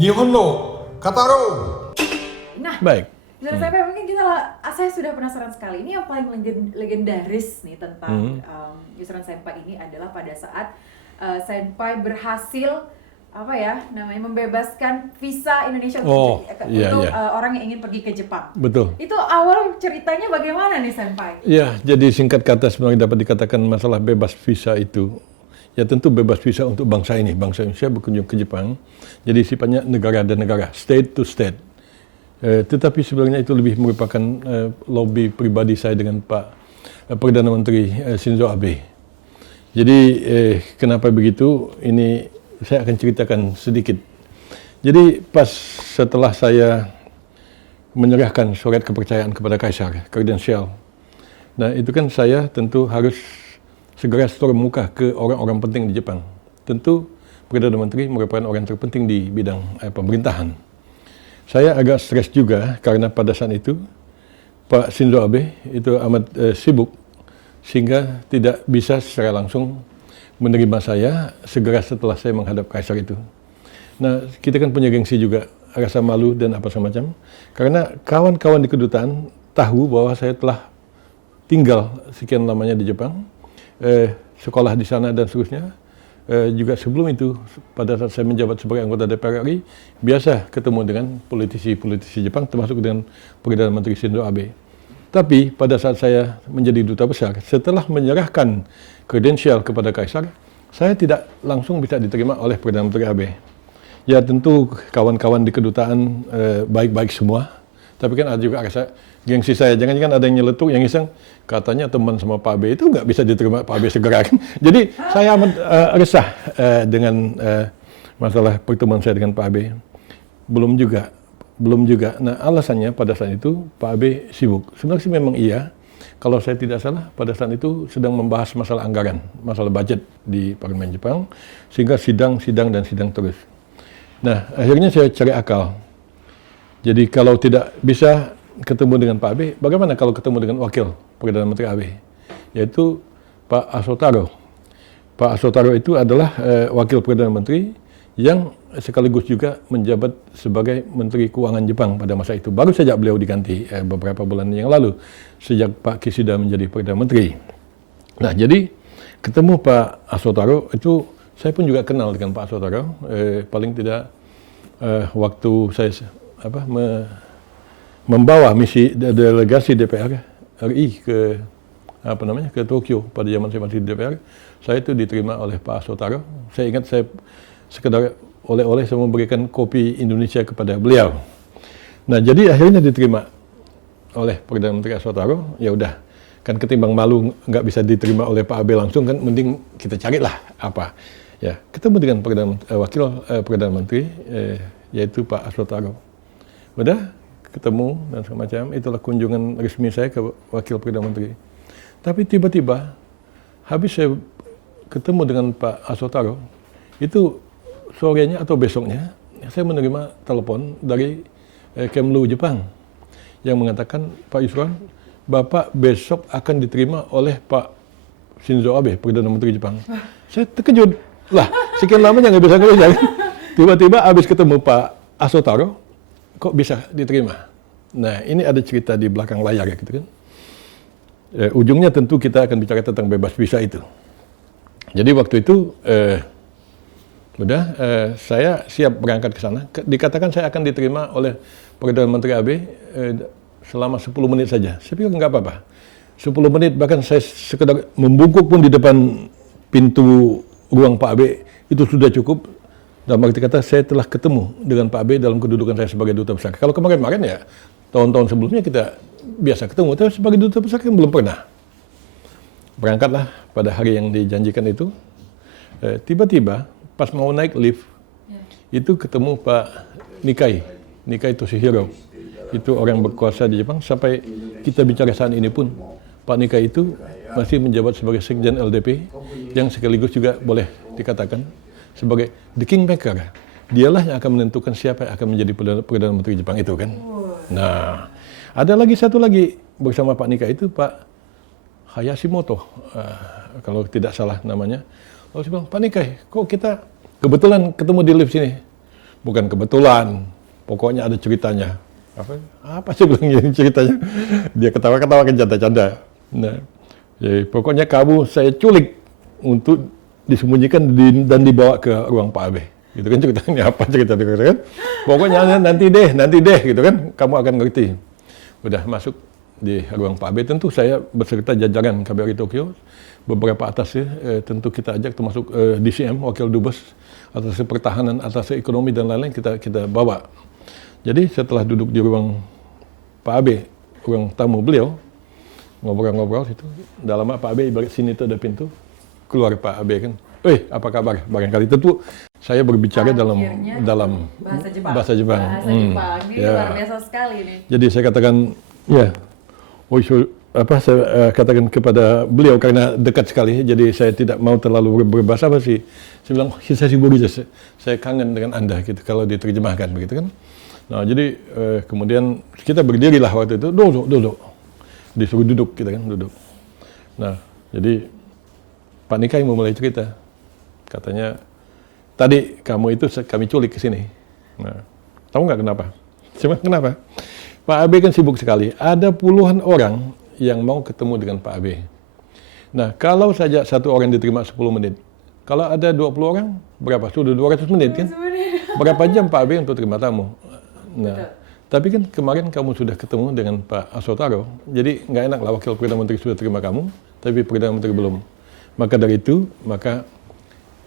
Nihonno Kataro. Nah, Baik. menurut saya mungkin saya sudah penasaran sekali. Ini yang paling legendaris nih tentang Yusran Senpai ini adalah pada saat Senpai berhasil membebaskan visa Indonesia untuk orang yang ingin pergi ke Jepang. Betul. Itu awal ceritanya bagaimana nih Senpai? Ya, jadi singkat kata sebenarnya dapat dikatakan masalah bebas visa itu, ya tentu bebas visa untuk bangsa ini, bangsa Indonesia berkunjung ke Jepang. Jadi sifatnya negara dan negara, state to state. Tetapi sebenarnya itu lebih merupakan lobby pribadi saya dengan Pak Perdana Menteri Shinzo Abe. Jadi kenapa begitu? Ini saya akan ceritakan sedikit. Jadi pas setelah saya menyerahkan surat kepercayaan kepada Kaisar, kredensial. Nah itu kan saya tentu harus segera setor muka ke orang-orang penting di Jepang. Tentu Perdana Menteri merupakan orang terpenting di bidang pemerintahan. Saya agak stres juga karena pada saat itu Pak Shinzo Abe itu amat sibuk sehingga tidak bisa secara langsung menerima saya segera setelah saya menghadap Kaisar itu. Nah, kita kan punya gengsi juga, rasa malu dan apa semacam. Karena kawan-kawan di kedutaan tahu bahwa saya telah tinggal sekian lamanya di Jepang, sekolah di sana dan seterusnya. Juga sebelum itu, pada saat saya menjabat sebagai anggota DPR RI, biasa ketemu dengan politisi-politisi Jepang, termasuk dengan Perdana Menteri Shinzo Abe. Tapi pada saat saya menjadi duta besar, setelah menyerahkan kredensial kepada Kaisar, saya tidak langsung bisa diterima oleh Perdana Menteri Abe. Ya tentu kawan-kawan di kedutaan baik-baik semua, tapi kan ada juga rasa gengsi saya. Jangan-jangan ada yang nyeletuk, yang iseng, katanya teman sama Pak Abe itu nggak bisa diterima Pak Abe segera. Jadi saya amat resah dengan masalah pertemuan saya dengan Pak Abe. Belum juga. Nah alasannya pada saat itu Pak Abe sibuk. Sebenarnya sih memang iya. Kalau saya tidak salah, pada saat itu sedang membahas masalah anggaran, masalah budget di Parlemen Jepang, sehingga sidang terus. Nah, akhirnya saya cari akal. Jadi kalau tidak bisa ketemu dengan Pak Abe, bagaimana kalau ketemu dengan wakil Perdana Menteri Abe, yaitu Pak Asotaro. Pak Asotaro itu adalah wakil Perdana Menteri yang sekaligus juga menjabat sebagai Menteri Keuangan Jepang pada masa itu. Baru saja beliau diganti beberapa bulan yang lalu, sejak Pak Kishida menjadi Perdana Menteri. Nah, jadi ketemu Pak Asotaro itu, saya pun juga kenal dengan Pak Asotaro. Paling tidak waktu saya membawa misi delegasi DPR RI ke Tokyo pada zaman saya masih di DPR, saya itu diterima oleh Pak Asotaro. Saya ingat saya sekedar oleh-oleh saya memberikan kopi Indonesia kepada beliau. Nah, jadi akhirnya diterima oleh Perdana Menteri Asotaro. Ya udah, kan ketimbang malu nggak bisa diterima oleh Pak Abe langsung, kan mending kita carilah apa. Ya, ketemu dengan wakil Perdana Menteri yaitu Pak Asotaro. Udah ketemu dan semacam, itulah kunjungan resmi saya ke wakil Perdana Menteri. Tapi tiba-tiba habis saya ketemu dengan Pak Asotaro, itu sorenya atau besoknya saya menerima telepon dari Kemlu Jepang yang mengatakan, Pak Yusran, Bapak besok akan diterima oleh Pak Shinzo Abe, Perdana Menteri Jepang. Saya terkejut. Lah, sekian lamanya nggak bisa kerja. Tiba-tiba habis ketemu Pak Asotaro, kok bisa diterima? Nah, ini ada cerita di belakang layar ya, gitu kan. Ujungnya tentu kita akan bicara tentang bebas visa itu. Jadi waktu itu saya siap berangkat ke sana. Dikatakan saya akan diterima oleh Perdana Menteri Abe selama 10 menit saja. Saya pikir nggak apa-apa. 10 menit, bahkan saya sekedar membungkuk pun di depan pintu ruang Pak Abe, itu sudah cukup. Dalam arti kata, saya telah ketemu dengan Pak Abe dalam kedudukan saya sebagai duta besar. Kalau kemarin-kemarin ya, tahun-tahun sebelumnya kita biasa ketemu, tapi sebagai duta besar kan belum pernah. Berangkatlah pada hari yang dijanjikan itu. Tiba-tiba, pas mau naik lift, itu ketemu Pak Nikai Toshihiro. Itu orang berkuasa di Jepang. Sampai kita bicara saat ini pun, Pak Nikai itu masih menjabat sebagai Sekjen LDP, yang sekaligus juga boleh dikatakan sebagai the kingmaker. Dialah yang akan menentukan siapa yang akan menjadi Perdana Menteri Jepang itu kan. Nah, ada lagi satu lagi bersama Pak Nikai itu Pak Hayashimoto, kalau tidak salah namanya. Lalu saya bilang, Pak Nikai, kok kita kebetulan ketemu di lift sini. bukan kebetulan. Pokoknya ada ceritanya. Apa sih bilang ini ceritanya? Dia ketawa-ketawa kan canda-canda. Nah, jadi pokoknya kamu saya culik untuk disembunyikan dan dibawa ke ruang Pak Abe. Gitu kan ceritanya apa cerita gitu kan? Pokoknya nanti deh gitu kan, kamu akan ngerti. Udah masuk di ruang Pak Abe, tentu saya beserta jajaran KBRI Tokyo, beberapa atasnya tentu kita ajak termasuk DCM, Wakil Dubes, atas pertahanan, atas ekonomi dan lain-lain kita bawa. Jadi setelah duduk di ruang Pak Abe, ruang tamu beliau, ngobrol-ngobrol situ, dalam Pak Abe ibarat sini tuh ada pintu, keluar Pak Abe kan, apa kabar? Barangkali tentu saya berbicara dalam bahasa Jepang. Bahasa Jepang. Ini luar biasa sekali nih. Jadi saya katakan, saya katakan kepada beliau karena dekat sekali, jadi saya tidak mau terlalu berbahasa basi. Saya bilang, saya kangen dengan Anda gitu kalau diterjemahkan begitu kan. Nah, jadi kemudian kita berdirilah waktu itu, duduk. Disuruh duduk kita kan, duduk. Nah, jadi Pak Nikai mau mulai cerita. Katanya, tadi kamu itu kami culik ke sini. Nah, tahu nggak kenapa? Cuma kenapa? Pak Abe kan sibuk sekali. Ada puluhan orang yang mau ketemu dengan Pak Abe. Nah, kalau saja satu orang diterima 10 menit. Kalau ada 20 orang, berapa? Sudah 200 menit kan? Berapa jam Pak Abe untuk terima tamu? Nah, tapi kan kemarin kamu sudah ketemu dengan Pak Asotaro. Jadi nggak enak lah Wakil Perdana Menteri sudah terima kamu, tapi Perdana Menteri belum. Maka dari itu,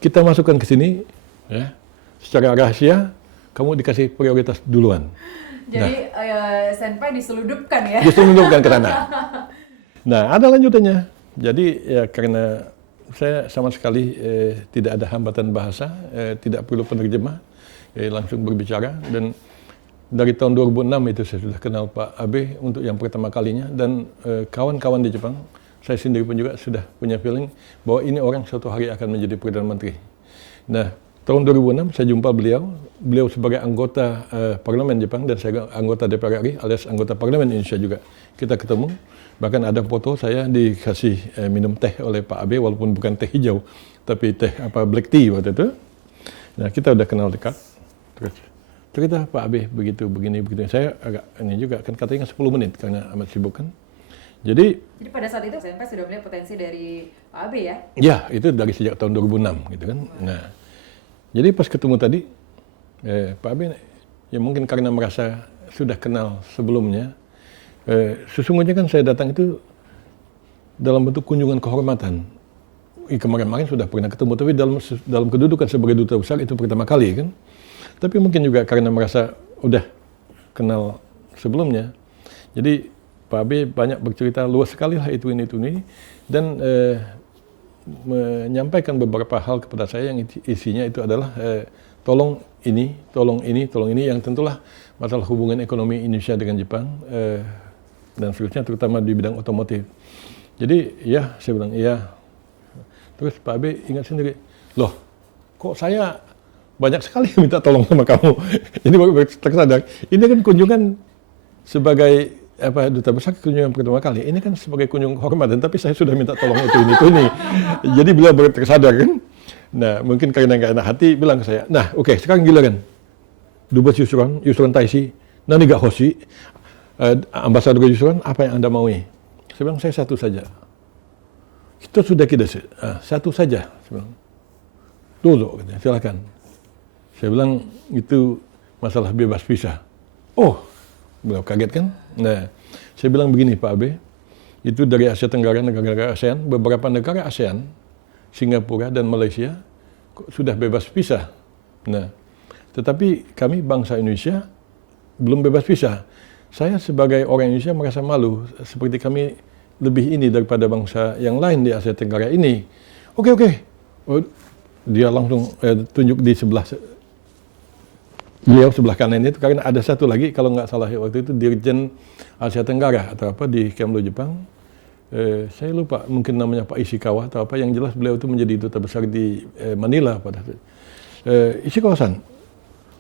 kita masukkan ke sini, ya, secara rahasia, kamu dikasih prioritas duluan. Jadi Senpai diseludupkan ya? Diseludupkan ke sana. Nah, ada lanjutannya. Jadi ya karena saya sama sekali tidak ada hambatan bahasa, tidak perlu penerjemah, langsung berbicara. Dan dari tahun 2006 itu saya sudah kenal Pak Abe untuk yang pertama kalinya. Dan kawan-kawan di Jepang, saya sendiri pun juga sudah punya feeling bahwa ini orang suatu hari akan menjadi Perdana Menteri. Nah, tahun 2006 saya jumpa beliau sebagai anggota Parlemen Jepang dan saya anggota DPR RI alias anggota Parlemen Indonesia juga. Kita ketemu, bahkan ada foto saya dikasih minum teh oleh Pak Abe walaupun bukan teh hijau, tapi teh black tea waktu itu. Nah, kita udah kenal dekat. Terus cerita Pak Abe begini. Saya agak ini juga kan katanya 10 menit karena amat sibuk kan. Jadi pada saat itu Senpai sudah melihat potensi dari Pak Abe ya? Ya, itu dari sejak tahun 2006 gitu kan. Nah, jadi pas ketemu tadi, Pak Abe ya mungkin karena merasa sudah kenal sebelumnya, sesungguhnya kan saya datang itu dalam bentuk kunjungan kehormatan. Kemarin sudah pernah ketemu, tapi dalam kedudukan sebagai duta besar itu pertama kali kan. Tapi mungkin juga karena merasa udah kenal sebelumnya, jadi Pak Abe banyak bercerita luas sekali lah ini, dan menyampaikan beberapa hal kepada saya yang isinya itu adalah tolong ini yang tentulah masalah hubungan ekonomi Indonesia dengan Jepang dan seterusnya terutama di bidang otomotif. Jadi ya saya bilang iya. Terus Pak Abe ingat sendiri, loh kok saya banyak sekali minta tolong sama kamu. Jadi baru tersadar, ini kan kunjungan sebagai duta besar kunjungan pertama kali. Ini kan sebagai kunjungan kehormatan, tapi saya sudah minta tolong ini. Jadi beliau baru tersadar kan. Nah, mungkin karena nggak enak hati bilang ke saya, nah oke, sekarang giliran Dubes Yusron Taisi, nani gak hoshi, Ambasador Yusron, apa yang Anda maui? Saya bilang, saya satu saja. Itu sudah satu saja. Saya bilang, dulu, silakan. Saya bilang, itu masalah bebas visa. Oh, beliau kaget kan? Nah, saya bilang begini Pak Abe, itu dari Asia Tenggara, negara-negara ASEAN, beberapa negara ASEAN, Singapura dan Malaysia, sudah bebas visa. Nah, tetapi kami bangsa Indonesia belum bebas visa. Saya sebagai orang Indonesia merasa malu, seperti kami lebih ini daripada bangsa yang lain di Asia Tenggara ini. Oke. Oh, dia langsung tunjuk di beliau sebelah kanan itu, karena ada satu lagi kalau nggak salah waktu itu Dirjen Asia Tenggara atau apa di Kemlu Jepang, saya lupa mungkin namanya Pak Ishikawa atau apa, yang jelas beliau itu menjadi duta besar di Manila pada saat itu. Ishikawa-san,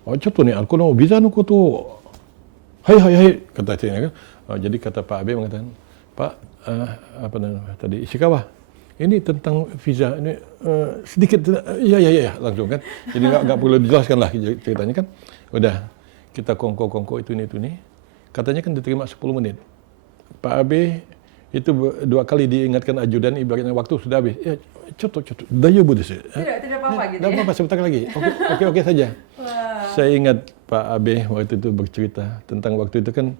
cotto nih, aku no visa no koto, hai, kata saya kan. Jadi kata Pak Abe mengatakan, Pak, apa namanya tadi Ishikawa, ini tentang visa ini sedikit ya langsung kan. Jadi nggak perlu dijelaskan lah ceritanya kan. Udah kita kongko itu nih. Katanya kan diterima 10 menit. Pak Abe itu 2 kali diingatkan ajudan ibaratnya waktu sudah habis. Ya, cotot. Daya budis. Tidak apa-apa gitu. Tidak apa-apa sebentar lagi. Oke saja. Wah. Saya ingat Pak Abe waktu itu bercerita tentang waktu itu kan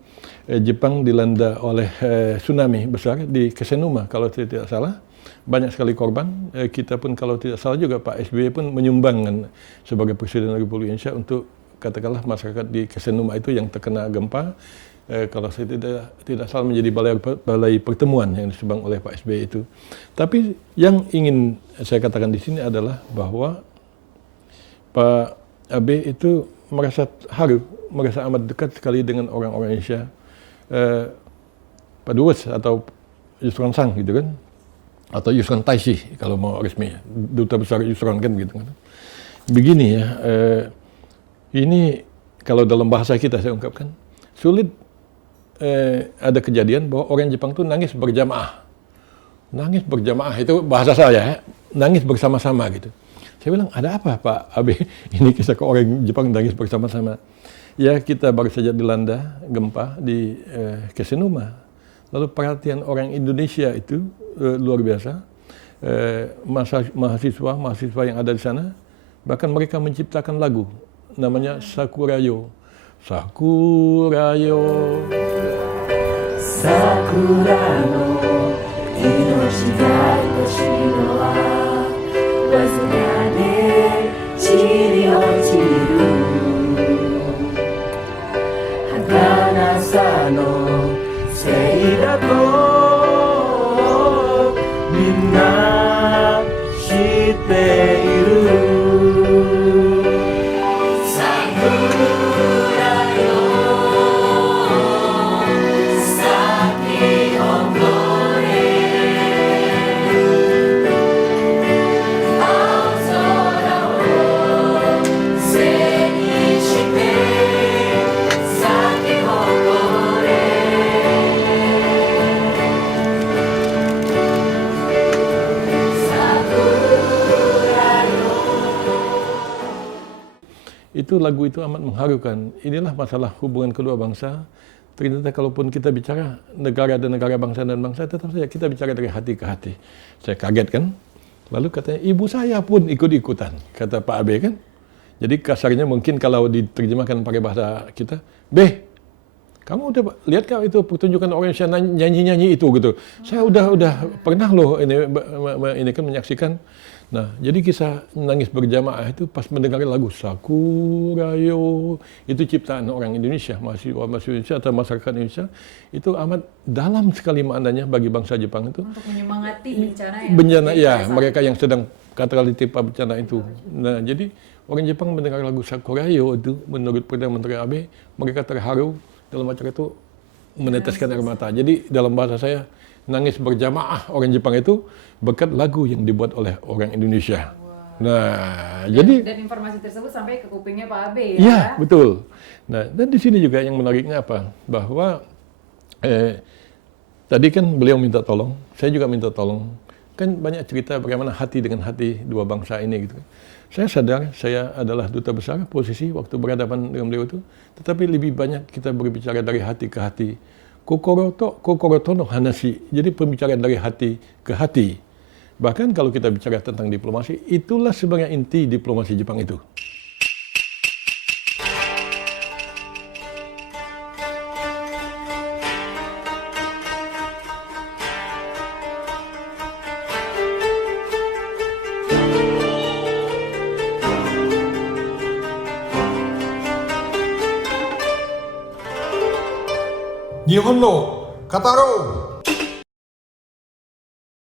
Jepang dilanda oleh tsunami besar di Kesenuma kalau tidak salah. Banyak sekali korban. Kita pun kalau tidak salah juga Pak SBY pun menyumbangkan sebagai Presiden Republik Indonesia untuk katakanlah masyarakat di Kesenuma itu yang terkena gempa. Kalau saya tidak salah menjadi balai pertemuan yang disumbang oleh Pak SBY itu. Tapi yang ingin saya katakan di sini adalah bahwa Pak Abe itu merasa haru, merasa amat dekat sekali dengan orang-orang Indonesia. Pak Dubes atau Yusron Sang gitu kan, atau Yusron Taisi kalau mau resmi, Duta Besar Yusron kan gitu kan. Begini ya, ini kalau dalam bahasa kita saya ungkapkan, sulit ada kejadian bahwa orang Jepang itu nangis berjamaah. Nangis berjamaah itu bahasa saya, nangis bersama-sama gitu. Saya bilang, ada apa Pak Abe? Ini kisah ke orang Jepang nangis bersama-sama. Ya kita baru saja dilanda gempa di Kesenuma. Lalu perhatian orang Indonesia itu luar biasa. Mahasiswa yang ada di sana, bahkan mereka menciptakan lagu. Namanya Sakurayo. Sakurayo. Sakura no inochi ga toshi no wa wazuka de chiri ochiru hakanasa no sei da to minna shitte iru. Itu lagu itu amat mengharukan. Inilah masalah hubungan kedua bangsa. Ternyata kalaupun kita bicara negara dan negara, bangsa dan bangsa, tetap saja kita bicara dari hati ke hati. Saya kaget kan. Lalu katanya, ibu saya pun ikut-ikutan, kata Pak Abe kan. Jadi kasarnya mungkin kalau diterjemahkan pakai bahasa kita, Beh, kamu udah lihat kah itu pertunjukan orang Indonesia nyanyi-nyanyi itu gitu. Saya udah pernah loh ini kan menyaksikan. Nah, jadi kisah nangis berjamaah itu pas mendengar lagu Sakurayo, itu ciptaan orang Indonesia, mahasiswa Indonesia atau masyarakat Indonesia, itu amat dalam sekali maknanya bagi bangsa Jepang itu. Untuk menyemangati bencana ya. Bencana ya, mereka yang sedang katakanlah ditimpa bencana itu. Nah, jadi orang Jepang mendengar lagu Sakurayo itu, menurut Perdana Menteri Abe, mereka terharu dalam acara itu meneteskan air mata. Jadi dalam bahasa saya, nangis berjamaah orang Jepang itu berkat lagu yang dibuat oleh orang Indonesia. Wow. Nah, dan informasi tersebut sampai ke kupingnya Pak Abe ya? Iya, betul. Nah, dan di sini juga yang menariknya apa? Bahwa tadi kan beliau minta tolong, saya juga minta tolong. Kan banyak cerita bagaimana hati dengan hati dua bangsa ini gitu. Saya sadar saya adalah duta besar posisi waktu berhadapan dengan beliau itu, tetapi lebih banyak kita berbicara dari hati ke hati. Kokoro to no hanashi. Jadi pembicaraan dari hati ke hati. Bahkan kalau kita bicara tentang diplomasi, itulah sebenarnya inti diplomasi Jepang itu. Nihon no Kataro.